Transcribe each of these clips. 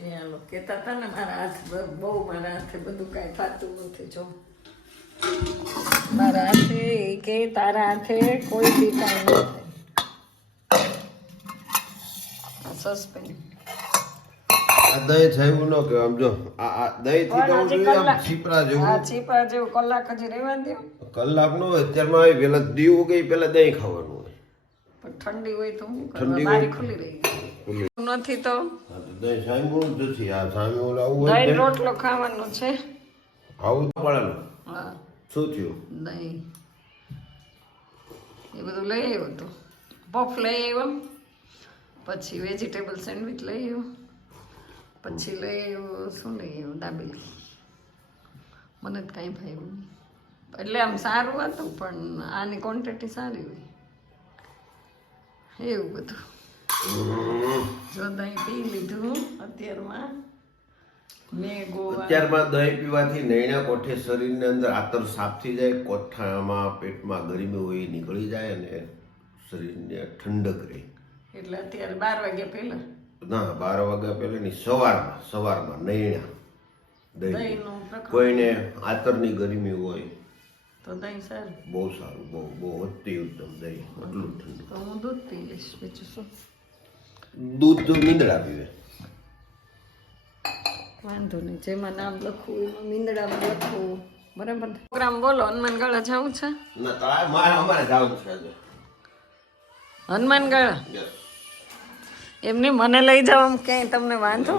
હાલો કહેતા હતા ને મારા હાથ બહુ મારા હાથે બધું કાંઈ થતું નથી જો. મારા હાથે કે તારા હાથે કોઈ બી કાંઈ ન થાય સસ્પેન્ડ દહીં થયું ન કે આમ જો આ દહીં થી તો આમ છીપરા આ જેવું. છીપા જેવું કલાક હજી રહેવા દો કલાક નો અત્યારમાં આવી પેલા દીવું ગઈ પેલા દહીં ખાવાનું હોય. પણ ઠંડી હોય તો ઠંડી. બારી રહી. નથી તો? દહીં સાંભળું નથી. આ સાંભળું આવું દહીં રોટલો ખાવાનો છે. આવું પડેલું શું થયું? દહીં. એ બધું લઈ આવ્યો તો. પફ લઈ આવ્યો. પછી વેજીટેબલ સેન્ડવિચ લઈ આવ્યો. પછી લઈ આવ્યો શું લઈ આવ્યો? દાબેલી. મને તો કાંઈ ભાવ્યું નહીં. એટલે આમ સારું હતું પણ આની ક્વોન્ટિટી સારી હોય. એવું બધું. જો દહીં પી લીધું અત્યારમાં. દહીં પીવાથી નૈણા કોઠે શરીરની અંદર આતર સાફ થઈ જાય કોઠામાં પેટમાં ગરમી હોય એ નીકળી જાય અને શરીરને ઠંડક રહે. એટલે અત્યારે બાર વાગ્યા પહેલા? ના બાર વાગ્યા પહેલાની સવારમાં સવારમાં નૈણા દહીં કોઈને આતરની ગરમી હોય તો દહીં સારું? બહુ સારું બહુ બહુ અતિ ઉત્તમ દહીં એટલું ઠંડુ. તો હું દૂધ પી લઈશ બીજું શું? દૂધ મીંદડા પીવે. વાંધો નહીં જેમાં નામ લખવું એમાં મીંદડામાં લખવું બરાબર પ્રોગ્રામ બોલો હનુમાનગાળા જવું છે? ના તો મારે અમારે જવું છે હનુમાનગાળા. એમને મને લઈ જાવ આમ ક્યાંય તમને વાંધો?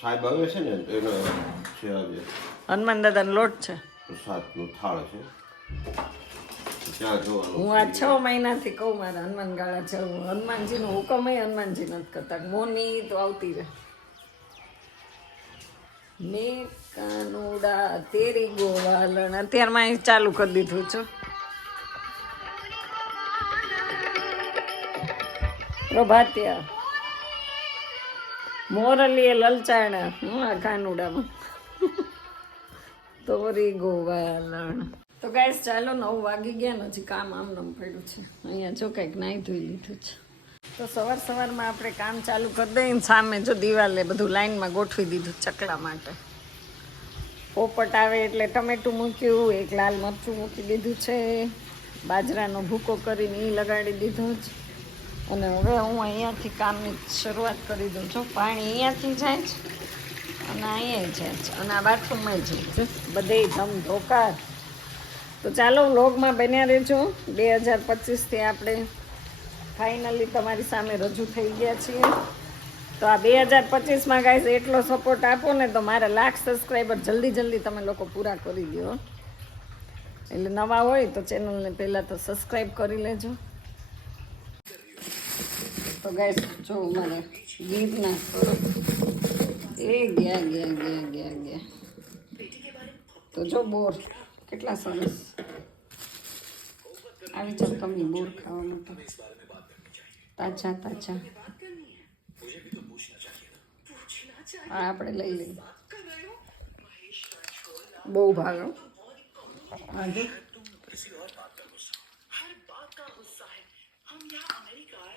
સાહેબ આવે છે ને એનો છે આજે. હનુમાન દાદાનો લોટ છે. પ્રસાદનો થાળ છે. હું આ છ મહિનાથી કહું મારે હનુમાનગાળા જવું. હનુમાનજીનો હુકમ હનુમાનજી નથી કરતા. મોની તો આવતી રહે. મેં કાનુડા તેરી ગોવાલણ. અત્યારમાં અહીં ચાલુ કરી દીધું છું. પ્રભાતિયા. મોરલીએ લલચાણા હું આ કાનુડામાં તોરી ગોવાલણ. તો ગાઈસ ચાલો, નવ વાગી ગયા હજી કામ આમ નમ પડ્યું છે. અહીંયા જો કંઈક નાહી ધોઈ લીધું છે. તો સવાર સવારમાં આપણે કામ ચાલુ કરી દઈએ સામે જો દિવાલે બધું લાઈનમાં ગોઠવી દીધું ચકલા માટે. પોપટ આવે એટલે ટમેટું મૂક્યું, એક લાલ મરચું મૂકી દીધું છે. બાજરાનો ભૂકો કરીને એ લગાડી દીધો જ અને હવે હું અહીંયાથી કામની શરૂઆત કરી દઉં. છું પાણી અહીંયાથી જાય છે અને અહીંયા જાય છે અને આ બાથરૂમમાં જાય છે. બધે ધમ ધોકાર તો ચાલો, વ્લોગમાં બન્યા રહેજો. બે હજાર પચીસથી આપણે ફાઇનલી તમારી સામે રજૂ થઈ ગયા છીએ. તો આ બે હજાર પચીસમાં ગાઈઝ એટલો સપોર્ટ આપો ને તો મારા લાખ સબસ્ક્રાઈબર જલ્દી જલ્દી તમે લોકો પૂરા કરી દો એટલે નવા હોય તો ચેનલને પહેલાં તો સબસ્ક્રાઈબ કરી લેજો. તો ગાઈઝ જો મારે ગીરના એ ગયા ગયા ગયા ગયા ગયા. તો જો બોર કેટલા સરસ આવી જાવ તમને બોર ખાવા માટે તાજા તાજા આપણે લઈ લઈએ બહુ ભાગો આજે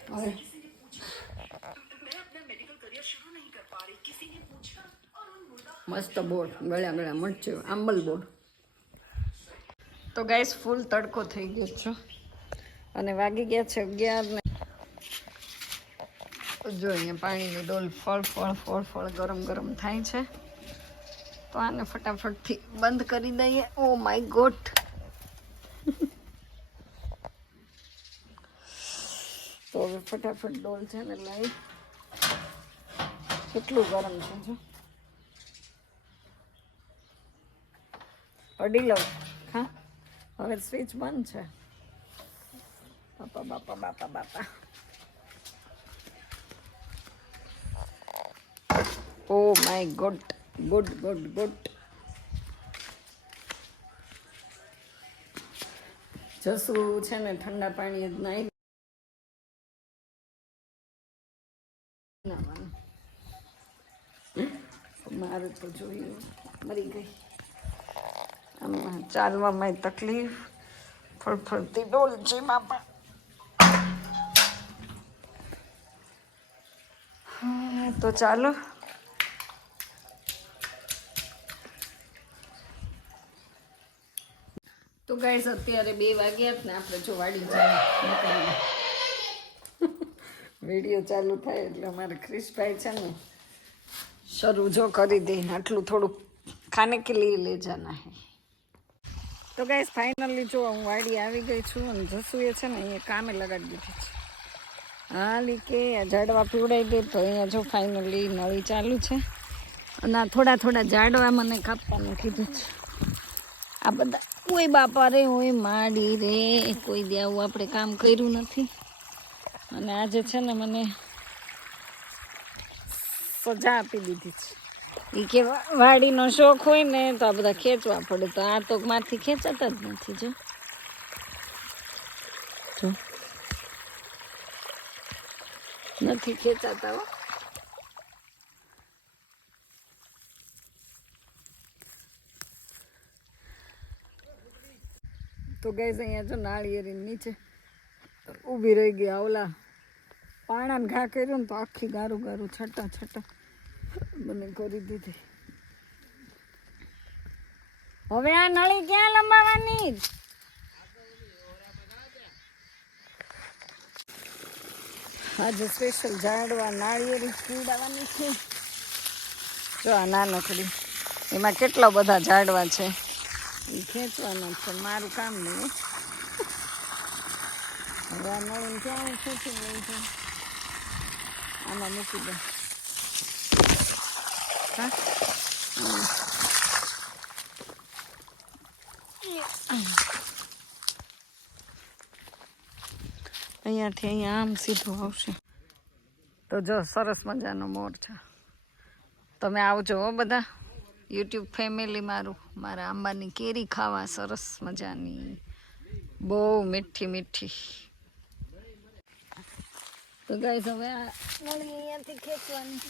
હવે મસ્ત બોર્ડ ગળ્યા ગળ્યા મરચું આંબલ બોર્ડ તો ગાઈસ ફૂલ તડકો થઈ ગયો છે. અને વાગી ગયા છે અગિયાર ને. જો અહીંયા પાણીની ડોલ ફળ ફળ ફળ ફળ ગરમ ગરમ થાય છે. તો આને ફટાફટથી બંધ કરી દઈએ. ઓ માય ગોટ તો હવે ફટાફટ ડોલ છે ને લઈ. કેટલું ગરમ છે જો. અડી લઉં. હા? હવે સ્વિચ બંધ છે. બાપા બાપા બાપા બાપા. ઓ my God good good good Jasu છે ને ઠંડા પાણી જ નાઈ મારું તો જોયું, મરી ગઈ. આમાં ચાલવામાં તકલીફ. ફળફળતી ડોલ છે બાપા તો ચાલો. તો ગાઈસ અત્યારે બે વાગ્યા ને આપણે જો વાડી જાય વીડિયો ચાલુ થાય એટલે અમારે ક્રિશભાઈ છે ને શરૂ જો કરી દઈને આટલું થોડુંક ખાને કે લઈ લે જાના તો ગાઈસ ફાઇનલી જો હું વાડી આવી ગઈ છું અને જસુએ છે ને અહીંયા કામે લગાડી દીધી છે. હાલી કે ઝાડવા પીવડાવી દે તો અહીંયા જો ફાઇનલી નળી ચાલુ છે. અને થોડા થોડા ઝાડવા મને કાપવાનું કીધું છે. આ બધા કોઈ બાપા રે હોય માડી રે, કોઈ દે આવું આપણે કામ કર્યું નથી. અને આજે છે ને મને સજા આપી દીધી છે. એ કે વાડીનો શોખ હોય ને તો આ બધા ખેંચવા પડે. તો આ તો મારથી ખેંચાતા જ નથી, જો. નથી ખેંચાતા, હો. તો ગઈ અહીંયા જો નાળિયેરી નીચે ઊભી રહી ગયા ઓલા પાણાને ઘા કર્યું ને તો આખી ગારું ગારું છટા છટા મને કરી દીધી. હવે આ નળી ક્યાં લંબાવાની આજે સ્પેશિયલ ઝાડવા નાળિયેરી પીવડાવવાની છે. જો આ નાનકડી એમાં કેટલા બધા ઝાડવા છે? એ ખેંચવાના છે મારું કામ નહીં. હવે આ નળીને ક્યાં ખેંચી ગયું છે આમાં મૂકી દે હા અહીંયાથી અહીંયા આમ સીધું આવશે. તો જો સરસ મજાનો મોર છે. તમે આવજો હો બધા. યુટ્યુબ ફેમિલી મારું. મારા આંબાની કેરી ખાવા સરસ મજાની. બહુ મીઠી મીઠી. તો ગાઈસ હવે આ અહીંયાથી ખેંચવાની.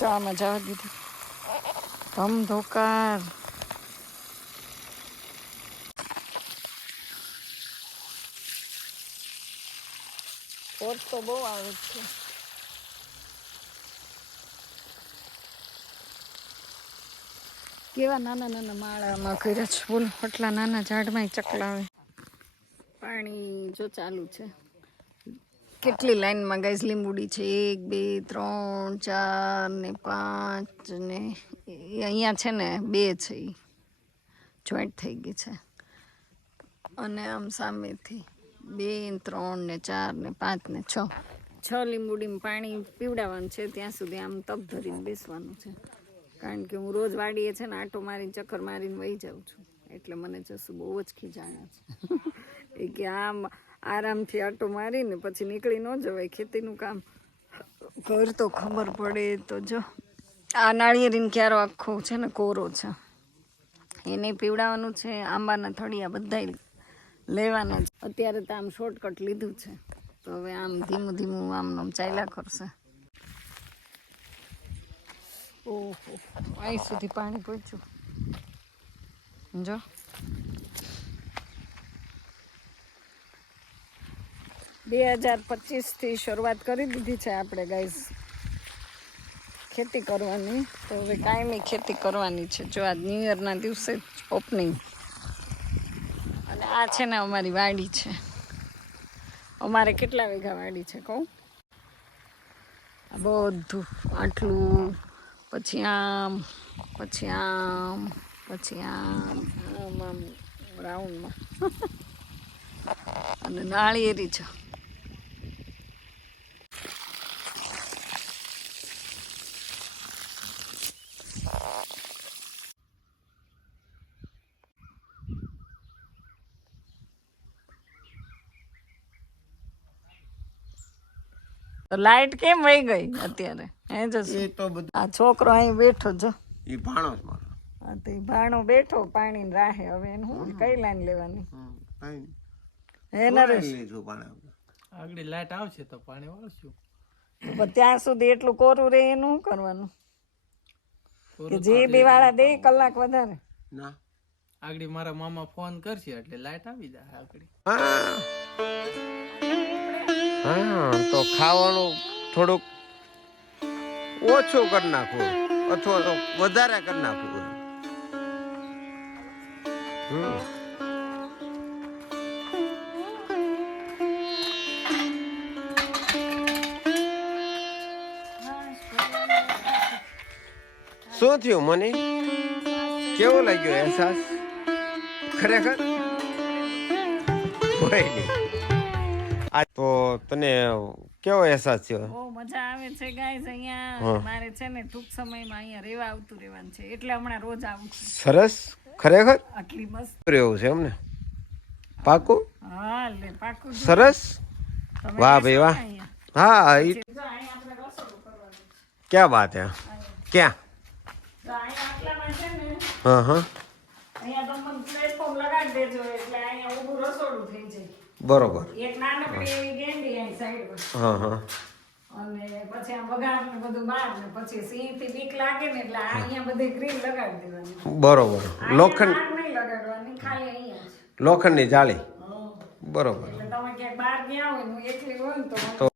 જો આમાં જવા દીધી. ધમ ધોકાર. પોત તો બહુ આવે છે. કેવા નાના નાના માળામાં કર્યા છે બોલો. આટલા નાના ઝાડમાં ચકલાવે પાણી જો ચાલુ છે. કેટલી લાઈનમાં ગાઈઝ લીંબુડી છે? એક, બે, ત્રણ, ચાર ને પાંચ ને અહીંયા છે ને બે છે એ જોઈન્ટ થઈ ગઈ છે. અને આમ સામેથી બે ત્રણ ને ચાર ને પાંચ ને છ. છ લીંબુડીમાં પાણી પીવડાવવાનું છે, ત્યાં સુધી આમ તપ ધરીને બેસવાનું છે. કારણ કે હું રોજ વાડીએ છે ને આટો મારીને, ચક્કર મારીને વહી જાઉં છું. એટલે મને જશું બહુ જ ખીજાણા છે. એ કે આમ આરામથી આટો મારીને પછી નીકળી ન જવાય ખેતીનું કામ. ઘર તો ખબર પડે તો જો. આ નાળિયેરીને ક્યારો આખો છે ને કોરો છે. એને પીવડાવવાનું છે, આંબાના થળિયા બધાય લેવાના છે. અત્યારે તો આમ શોર્ટકટ લીધું છે. તો હવે આમ ધીમું ધીમું આમ ચાલ્યા કરશે. ઓહો અહીં સુધી પાણી પહોંચ્યું. જો. બે હજાર પચીસથી શરૂઆત કરી દીધી છે આપણે ગાઈઝ ખેતી કરવાની. તો હવે કાયમી ખેતી કરવાની છે. જો આ ન્યૂ યરના દિવસે જ ઓપનિંગ અને આ છે ને અમારી વાડી છે. અમારે કેટલા વીઘા વાડી છે, કહું? આ બધું, આટલું, પછી આમ પછી આમ પછી આમ આમ આમ રાઉન્ડમાં અને નાળિયેરી છે. તો લાઈટ કેમ વહી ગઈ અત્યારે? હે જશું એ તો બધું. આ છોકરો અહીં બેઠો જો એ ભાણો જ મારો. હા તો એ ભાણો બેઠો પાણી રાહે. હવે એને હું કઈ લાઈન લેવાની? હે નરેશ? આગળ લાઈટ આવશે તો પાણી વાળશું. પણ ત્યાં સુધી એટલું કોરું રે એનું શું કરવાનું? કે જે બી વાળા દે કલાક વધારે. ના. આગળ મારા મામા ફોન કરશે એટલે લાઈટ આવી જાય આગળ. હા, તો ખાવાનું થોડુંક ઓછું કરી નાખવું અથવા તો વધારે કરી નાખવું હમ. શું થયું મને? કેવો લાગ્યો અહેસાસ? ખરેખર? કોઈ નહીં. તને કેવો અહેસાસ થયો? બહુ મજા આવે છે ગાઈસ અહીંયા મારે છે ને ટૂંક સમયમાં અહીંયા રહેવા આવતું રહેવાનું છે એટલે હમણાં રોજ આવું છું. સરસ? ખરેખર? આટલી મસ્ત. રહેવું છે એમને? પાકું હા લે પાકું સરસ? વાહ ભાઈ વાહ. હા. ક્યાં વાત હે? ક્યાં? હા હા. અહીંયા તમે પ્લેટફોર્મ લગાડી દેજો એટલે અહીંયા ઊભું રસોડું થઈ જાય બરોબર. એક નાનકડી એવી ગેંડી અહીં સાઈડ પર હા હા. અને પછી આ બગાડ ને બધું બહાર ને પછી સિંહથી બીક લાગે ને એટલે આ અહીંયા બધી ગ્રીલ લગાડી દેવાની. બરોબર. લોખંડ નહીં લગાડવાની ખાલી અહીંયા લોખંડની જાળી. બરોબર. એટલે તમે ક્યાંક બહાર ગયા હોય હું એકલી હોય ને તો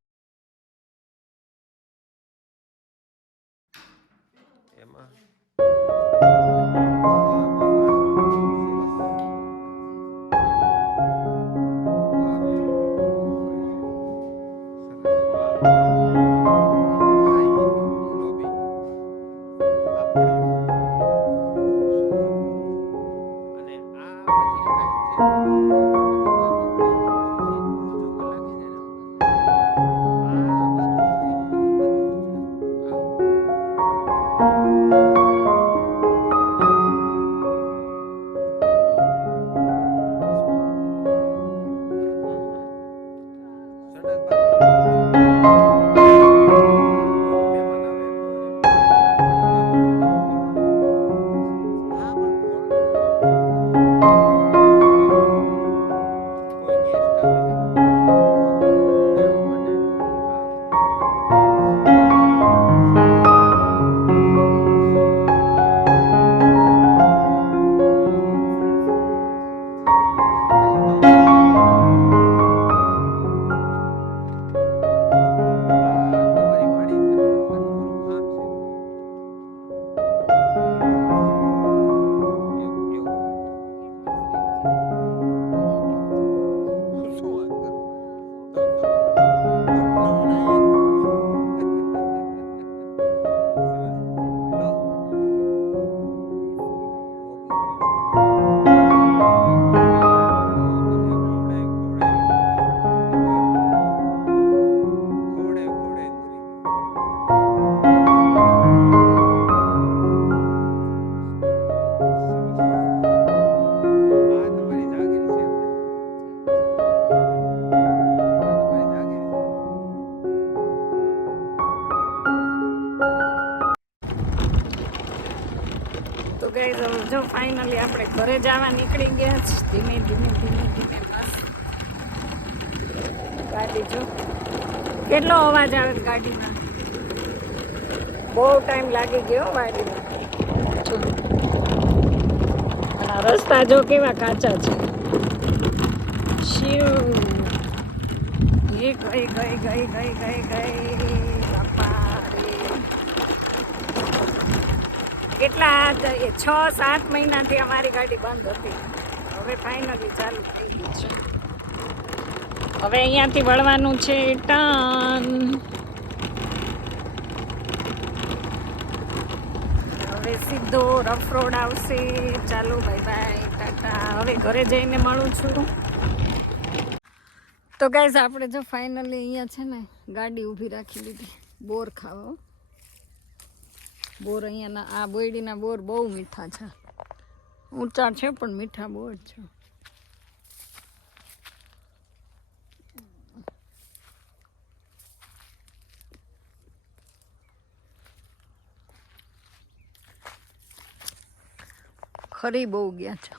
ઘરે જવા નીકળી ગયા છે. ધીમે ધીમે ધીમે ધીમે, બસ. ગાડી જો. કેટલો અવાજ આવે ગાડીમાં? બહુ ટાઈમ લાગી ગયો ગાડીમાં જો. રસ્તા જો કેવા કાચા છે. શિવ. એ ગઈ ગઈ ગઈ ગઈ ગઈ ગઈ બાપા રે કેટલા છ, સાત મહિનાથી અમારી ગાડી બંધ હતી. હવે ફાઇનલી ચાલુ થઈ ગઈ છે. હવે અહીંયાથી વળવાનું છે ટન હવે સીધો રફ રોડ આવશે. ચાલો બાય બાય ટાટા. હવે ઘરે જઈને મળું છું. તો ગાઈઝ આપણે જો ફાઇનલી અહીંયા છે ને, ગાડી ઊભી રાખી દીધી બોર ખાવા બોર અહીંયાના, આ બોયડીના બોર બહુ મીઠા છે. ઊંચા છે પણ મીઠા જ છે. ખરી બહુ ગયા છે.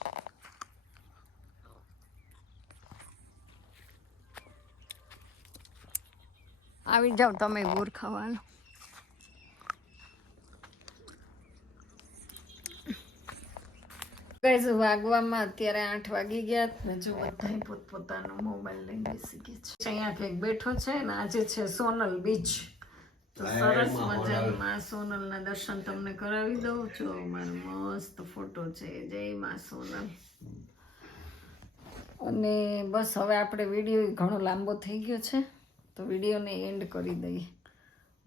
આવી જાઓ તમે બોર ખાવાનું ગાઈઝ વાગવામાં અત્યારે આઠ વાગી ગયા ને જો બધા પોતપોતાનો મોબાઈલ લઈને બેસી ગયા છે. અહીંયા કંઈક બેઠો છે ને આજે છે સોનલ બીચ તો સરસ મજાની માં સોનલના દર્શન તમને કરાવી દઉં જો મારો મસ્ત ફોટો છે. જય માં સોનલ. અને બસ હવે આપણે વીડિયો ઘણો લાંબો થઈ ગયો છે. તો વિડીયોને એન્ડ કરી દઈએ.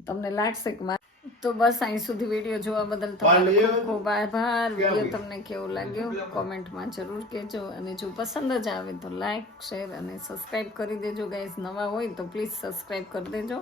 તમને લાગશે કે મારે તો બસ અહીં સુધી વીડિયો જોવા બદલ તમારો ખૂબ ખૂબ આભાર. વીડિયો તમને કેવો લાગ્યો? કોમેન્ટમાં જરૂર કહેજો. અને જો પસંદ જ આવે તો લાઈક શેર અને સબસ્ક્રાઈબ કરી દેજો. ગાઈઝ નવા હોય તો પ્લીઝ સબસ્ક્રાઈબ કરી દેજો.